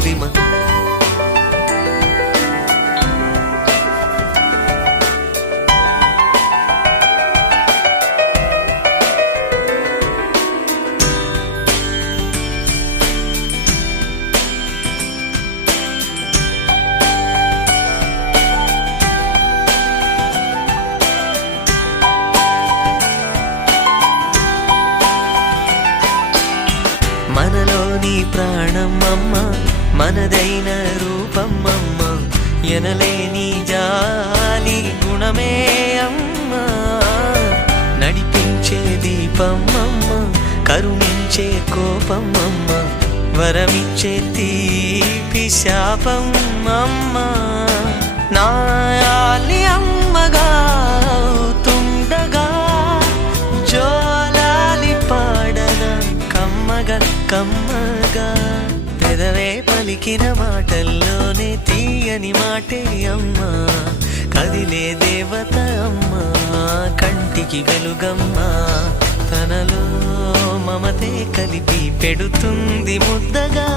మధురిమ. మనలోని ప్రాణమమ్మ, మనదైన రూపమమ్మ, ఎనలేని జాలి గుణమే అమ్మ. నడిపించే దీపమమ్మ, కరుణించే కోపమమ్మ, వరమిచ్చే తీపి శాపమమ్మ. నాయాలి అమ్మగా అవుతుండగా జోలాలి పాడన కమ్మగా కమ్మగా. పెదవే పలికిన మాటల్లోనే తీయని మాటే అమ్మా, కదిలే దేవత అమ్మా, కంటికి వెలుగమ్మా. తనలో మమతే కలిపి పెడుతుంది ముద్దగా.